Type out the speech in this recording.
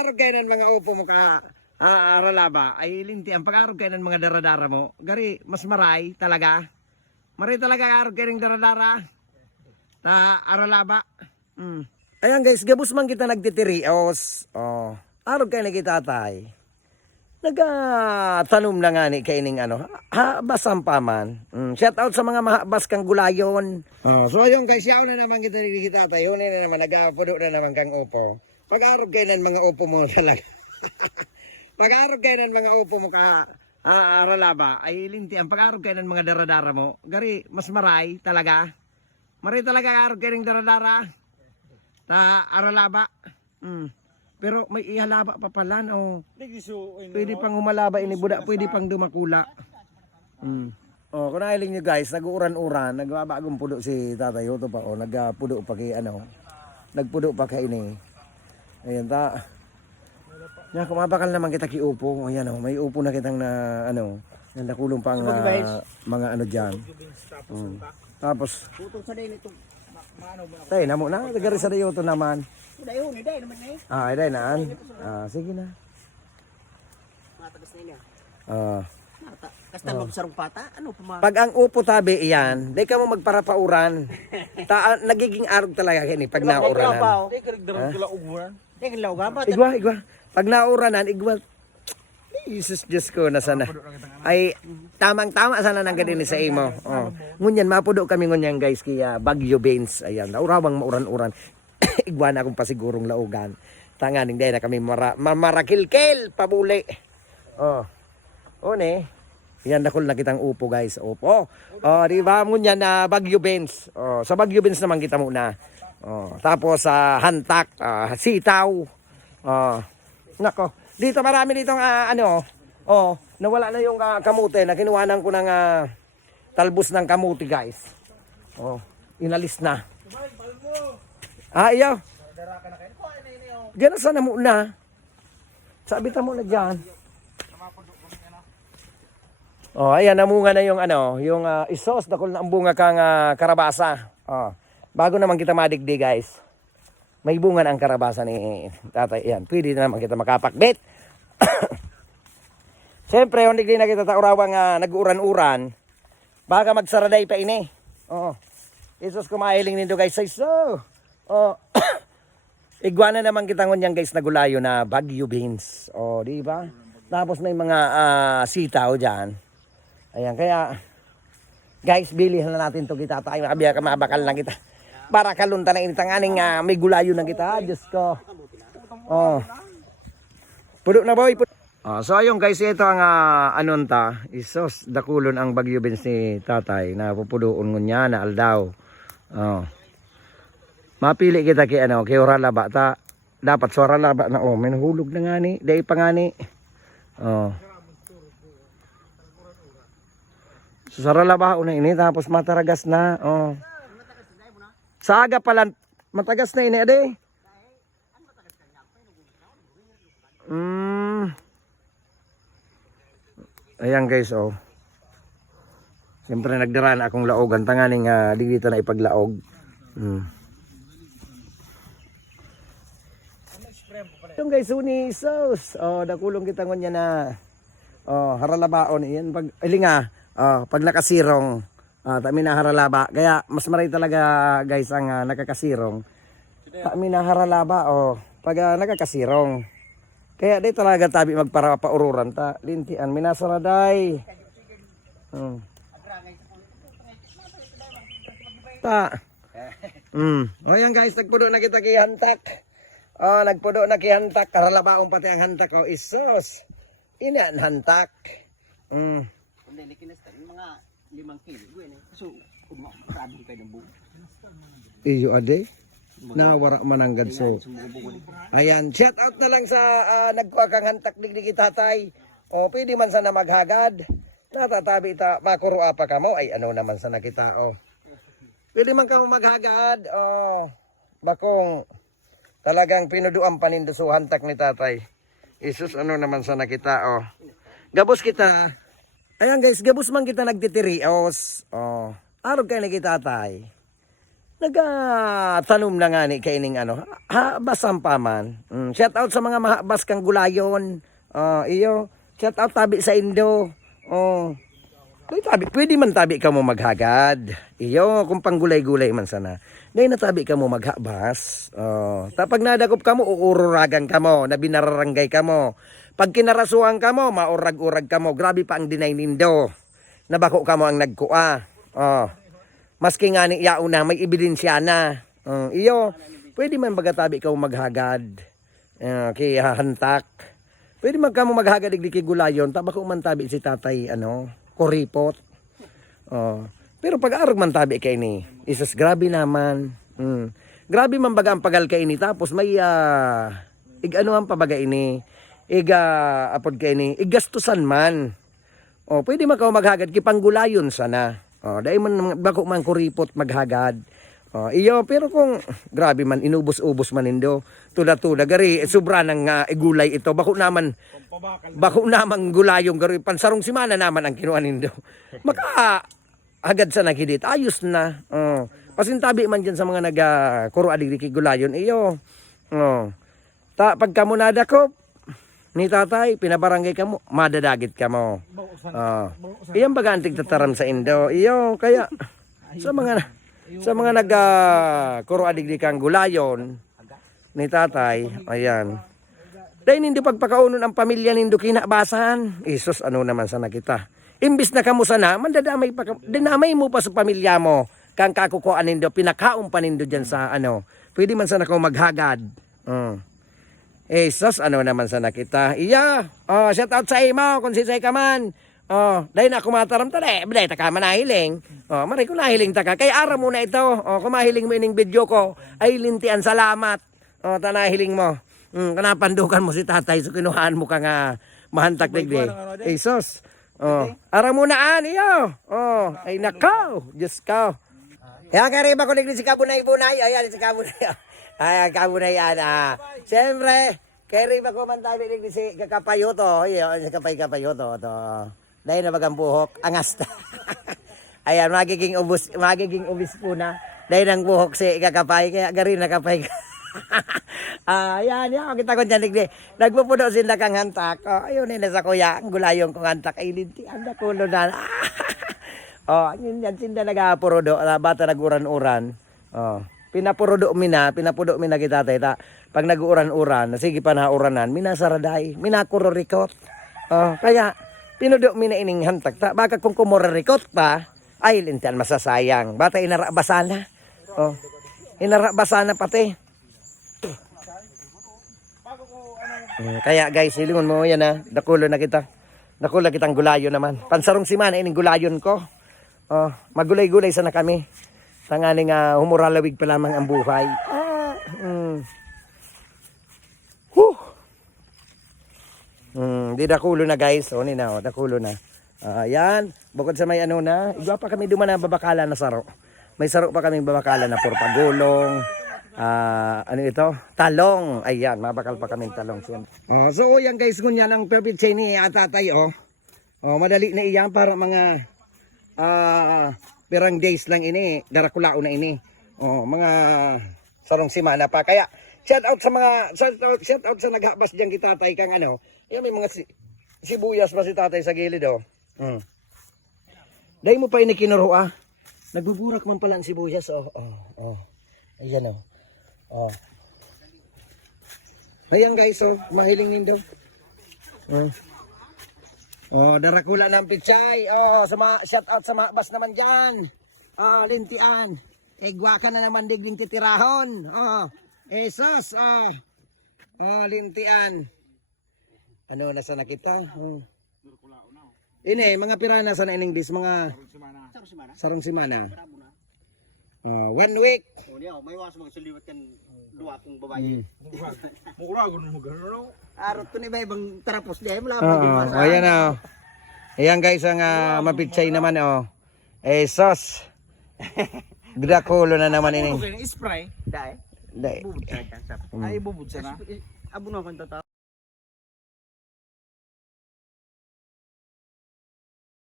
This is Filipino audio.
arog kayo ng mga upo mo ka ah, aralaba ay linti ang pag-arog kayo ng mga daradara mo gari mas maray talaga maray talaga arog kayo ng daradara ta aralaba mm. ayan guys gabus man kita nagtitirios oh arog kayo na kita tay Nagatanom na nga ni kaining ano, habas ang paman. Mm, shout out sa mga mahabas kang gulayon. Oh, so ayun guys, yaw na naman kita kita tayo. na naman, nagapudo na naman kang upo. Pag-arog kayo ng mga upo mo talaga. Pag-arog kayo ng mga upo mo ka ah, aralaba, ay linti ang pag-arog kayo ng mga daradara mo. Gari, mas maray talaga. Maray talaga arog kayo ng daradara. Ta aralaba. Mm. Pero may ihalaba pa pala, no? Pwede pang humalaba ini buda, pwede pang dumakula. Mm. Oh, kung nailing nyo guys, nag-uuran-uran, nagbabagong pudo si Tatay Yoto pa, oh, nagpudo pa kay ano, nagpudo pa kay ini. Ayan ta. Yan, kumabakal naman kita kay upo. Ayan oh, may upo na kitang na ano, yan nakulong pang ah, mga ano diyan. Mm. Tapos, Putong sa din ito. Maano ba? tay, namo na, nagari sa Yoto naman. Dayon, hindi naman eh. Ah, ay naan. Ah, sige na. Matagas na niya. Ah. Kasta mo sa pata, ano pa ma? Pag ang upo tabi iyan, di ka mo magparapauran. Ta nagiging arog talaga kini pag nauranan. Hindi ka nagdarang kila uguran. Hindi ka law ba? Igwa, igwa. Pag nauranan, igwa. Jesus Diyos ko na sana. Ay tamang-tama sana nang gadini sa imo. Oh. Ngunyan mapudo kami ngunyan guys kaya Bagyo Bains. Ayan, naurawang mauran-uran. igwa na akong pasigurong laugan. Tanganing dahil na kami mara, ma- marakilkel pabuli. Oh. One. Yan dakol na kitang upo guys. Upo. Oh, di ba mo niyan na Bagyo Benz. Oh, sa Bagyo Benz naman kita muna. Oh, tapos sa hantak, ah, sitaw. Oh. Nako. Dito marami dito ano. Oh, nawala na yung ah, kamote na kinuhanan ko ng ah, talbos ng kamote guys. Oh, inalis na. Ah, iyo. Diyan na sana muna. Sabi ta muna diyan. Oh, ayan namunga na yung ano, yung uh, isos na ang bunga kang ah, karabasa. Oh. Bago naman kita madigdi, guys. May bunga ang karabasa ni Tatay. Yan, pwede na naman kita makapakbit. Siyempre, hindi na kita taurawang uh, nag-uran-uran. Baka magsaraday pa ini. Oh. Isos kumailing nito guys. Say so. Oh. Iguana naman kita ngunyang guys na gulayo na Baguio beans. Oh, di ba? Tapos may mga ah, sitaw diyan. Ayan, kaya guys, bilihan na natin to kita tayo makabiya ka mabakal kita. Para kalunta na initang aning ah, may gulayo na kita, Diyos ko. Oh. Pudo na boy. Pudo. Ah, so ayun guys, ito ang uh, anunta. Isos dakulon ang Bagyo beans ni Tatay na pupudoon ngunya na aldaw. Oh. Mapili kita kay ano, kay Orala ba ta. Dapat sa Orala ba na oh, may nahulog na nga ni, dai pa nga ni. Oh. So, sa Orala ba una ini tapos mataragas na. Oh. Sa aga pala matagas na ini ade. Mm. Ayan guys, oh. Siyempre nagdara na akong laogan tanganing uh, di dito na ipaglaog. Mm. Yung guys, uni sauce. Oh, dakulong kita ngonya na. Oh, haralabaon iyan pag ilinga. Oh, pag nakasirong. Ah, tami na haralaba. Kaya mas maray talaga guys ang ah, nakakasirong. Tami na haralaba oh, pag ah, nakakasirong. Kaya di talaga tabi magpara paururan ta. Lintian minasaraday. Hmm. Ta. Mm. O yan guys, nagpudo na kita kay Hantak. Oh, nagpudo na kay Hantak. Karalabaon pati ang Hantak ko. Isos. Ina ang Hantak. Mm. Hindi, likinas. Mga limang kilo. Eh. So, marami kayo ng buo. Iyo ade. Nawara mananggad so. Ayan, shout out na lang sa uh, nagkuha kang hantak digdig tatay. O pwede man sana maghagad. Natatabi ta makuro apa ka mo ay ano naman sana kita o. Pwede man ka maghagad. O bakong talagang pinuduan panindo so hantak ni tatay. Isus ano naman sana kita o. Gabos kita. Ayan guys, gabos man kita nagtitirios. O. Arog kayo na kita tatay. Nagatanom na nga ni kaining ano, ha, basang paman. Mm, shout out sa mga mahabas kang gulayon. Ah, iyo, shout out tabi sa Indo. Oh. Tabi, pwede man tabi ka mo maghagad. Iyo, kung panggulay-gulay man sana. Dahil natabi ka mo maghabas. Oh. Tapag nadakop ka mo, uururagan ka mo, na binararanggay ka mo. Pag kinarasuhan ka mo, maurag-urag ka mo. Grabe pa ang dinay nindo. Nabako ka mo ang nagkua. Oh. Maski nga ni yao na, may ebidensya na. Uh, iyo, pwede man bagatabi ka maghagad. Uh, kay hantak. Pwede man ka mo maghagad igdi kay gulayon, tabako man tabi si tatay, ano, kuripot. Oh. Pero pag arog man tabi kay ni, isas grabe naman. Mm. Grabe man baga ang pagal kay ni, tapos may, ah, ig ano ang pabaga ini, ig, ah, apod kay ni, igastusan man. Oh, pwede man ka maghagad kay sana. Oh, dahil man bako man kuripot maghagad. Oh, iyo pero kung grabe man inubos-ubos man nindo. Tula-tula gari sobra nang uh, igulay ito. Bako naman bako naman gulayong gari pansarong simana naman ang kinuha nindo. Maka agad sa nakidit ayos na. Oh, pasintabi man diyan sa mga naga kuro adigdi gulayon iyo. Oh. Ta pagka mo nadakop ni tatay, pinabarangay ka mo, madadagit ka mo. Ah. Iyan baga antig tataram sa Indo. Iyo, kaya sa mga sa mga nag uh, kuro adigdi kang gulayon ni tatay, ayan. Dahil hindi pagpakaunon ang pamilya nindo kinabasan. Isus, ano naman sana kita. Imbis na kamo sana, mandadamay pa dinamay mo pa sa pamilya mo. Kang kakukuan nindo, pinakaon pa nindo dyan sa ano. Pwede man sana ko maghagad. Mm. Eh, sus, ano naman sa nakita? Iya, oh, shout out sa imo, kung si ka man. Oh, dahil na kumataram tala, eh, dahil taka manahiling. Oh, mari ko nahiling taka. Kay ara mo na ito. Oh, kung mahiling mo ining video ko, ay lintian salamat. Oh, tanahiling mo. Hmm, kanapandukan mo si tatay, so kinuhaan mo ka nga mahantak digdi. Eh, sus. Oh, ara mo na an, iyo. Oh, ay nakaw, Diyos ka. Kaya ka rin ba ko digdi si kabunay-bunay? Ayan, si kabunay. Ay, kabunay yan. Ah. Siyempre, rin ba ko man tayo digdi si kakapayo to. Iyo, si kapay-kapayo to. to. Dahil na bagang buhok, angas na. Ayan, magiging ubus, magiging ubis po na. Dahil ng buhok si kakapay, kaya gari nakapay ka. ah, yan. Kita ko dyan, digdi. Nagpupuno sila kang hantak. Oh, ayun, na sa kuya, ang gulayong kong hantak. Ay, linti, ang nakulo na. oh, yun yan, sinda nag-apurodo. Uh, bata nag-uran-uran. Oh, pinapurodo mina, pinapudo mina kita teta. Pag nag-uran-uran, sige pa na uranan, minasaraday, minakurorikot. Oh, kaya, pinudo mina ining hantak ta. Baka kung kumurorikot pa, ay lintian masasayang. Bata inarabasana. Oh, inarabasana pati. Mm, Kaya guys, hilingon mo yan ha. Dakulo na kita. Dakulo kitang gulayo naman. Pansarong si man, ining gulayon ko. Oh, magulay-gulay sana kami. Tanganing uh, humuralawig pa lamang ang buhay. Ah, mm. Huh. Mm, di dakulo na guys. O ni na, oh, dakulo na. Ah, yan. Bukod sa may ano na, igwa pa kami duman na babakala na saro. May saro pa kaming babakala na purpagulong. Ah, ano ito? Talong. Ayan, mabakal pa kaming talong. Oh, so yan guys, kunya ng pepitse ni atatay oh. Oh, madali na iyan para mga ah pirang days lang ini, darakulao na ini. Oh, mga sarong simana pa. Kaya shout out sa mga shout out, shout out sa naghabas diyan kita tatay kang ano. Yan may mga si, sibuyas pa si tatay sa gilid oh. Hmm. Dahil mo pa ini kinuro ah. Nagbuburak man pala ang sibuyas oh. Oh, oh. Ayan oh. Oh. Ayan guys oh, mahiling nindo. Oh. Oh, darakula ng pichay. Oh, sa shout out sa mga bas naman diyan. Ah, lintian. Egwa ka na naman digling titirahon. Oh, esos. Oh. Oh, lintian. Ano nasa na kita? Oh. Ini mga pirana sa na in English, mga Sarong simana. sarong simana. Rabo na. Oh, one week. O niya, may was mga siliwat yan duwa kong babae. Mura ko mo gano'n. Arot to ni ba ibang tarapos di ay mula Oo, oh, ayan oh. Ayan guys ang uh, mapichay naman oh. Eh sos. Grakulo na naman ini. Okay, spray. Dai. Dai. Kan. Ay bubud sa na. Abo na kan tata.